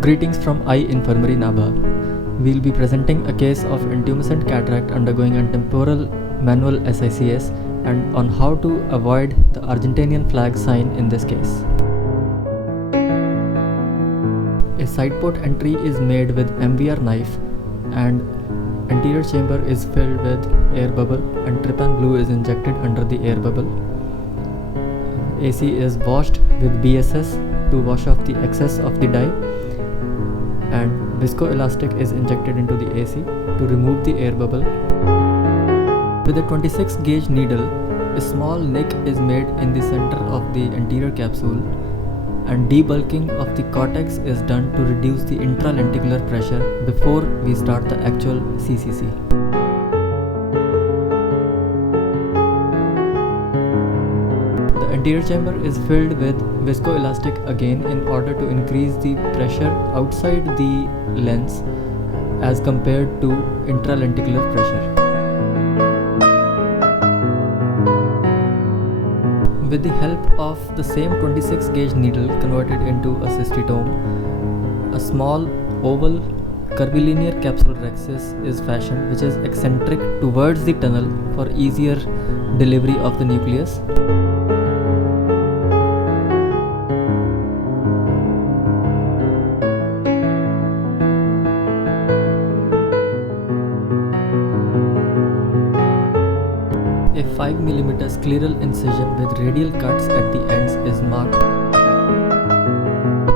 Greetings from Eye Infirmary Nabha. We'll be presenting a case of Intumescent cataract undergoing a temporal manual SICS and on how to avoid the Argentinian flag sign in this case. A side port entry is made with MVR knife and anterior chamber is filled with air bubble and trypan glue is injected under the air bubble. AC is washed with BSS to wash off the excess of the dye, and viscoelastic is injected into the AC to remove the air bubble. With a 26 gauge needle, a small nick is made in the center of the anterior capsule and debulking of the cortex is done to reduce the intralenticular pressure before we start the actual CCC. The anterior chamber is filled with viscoelastic again in order to increase the pressure outside the lens as compared to intralenticular pressure. With the help of the same 26 gauge needle converted into a cystitome, a small oval curvilinear capsule rhexis is fashioned which is eccentric towards the tunnel for easier delivery of the nucleus. A 5 mm scleral incision with radial cuts at the ends is marked.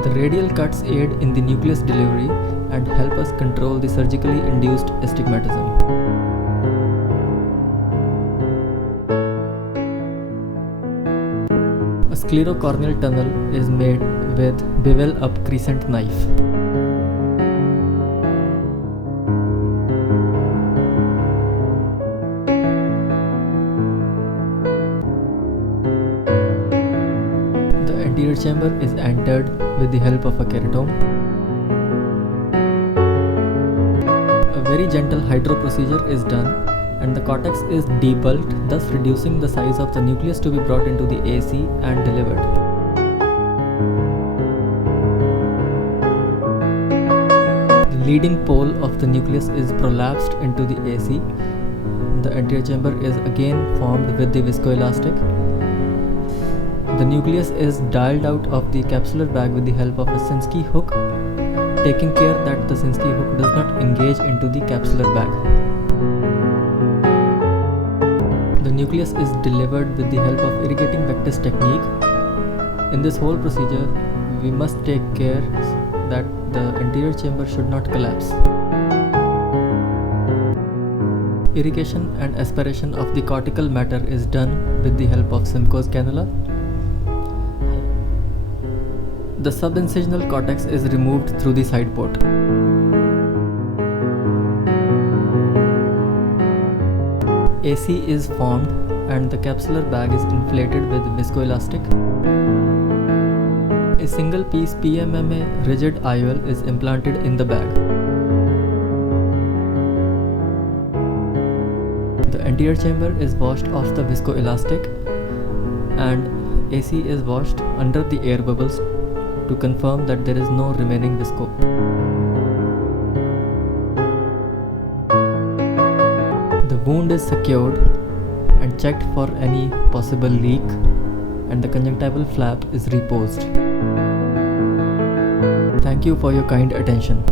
The radial cuts aid in the nucleus delivery and help us control the surgically induced astigmatism. A sclerocorneal tunnel is made with bevel up crescent knife. The anterior chamber is entered with the help of a keratome. A very gentle hydro procedure is done and the cortex is debulked, thus reducing the size of the nucleus to be brought into the AC and delivered. The leading pole of the nucleus is prolapsed into the AC. The anterior chamber is again formed with the viscoelastic. The nucleus is dialed out of the capsular bag with the help of a Singh's hook, taking care that the Singh's hook does not engage into the capsular bag. The nucleus is delivered with the help of irrigating vectis technique. In this whole procedure, we must take care that the anterior chamber should not collapse. Irrigation and aspiration of the cortical matter is done with the help of Simcoe's cannula. The subincisional cortex is removed through the side port. AC is formed and the capsular bag is inflated with viscoelastic. A single piece PMMA rigid IOL is implanted in the bag. The anterior chamber is washed off the viscoelastic and AC is washed under the air bubbles to confirm that there is no remaining visco. The wound is secured and checked for any possible leak and the conjunctival flap is reposed. Thank you for your kind attention.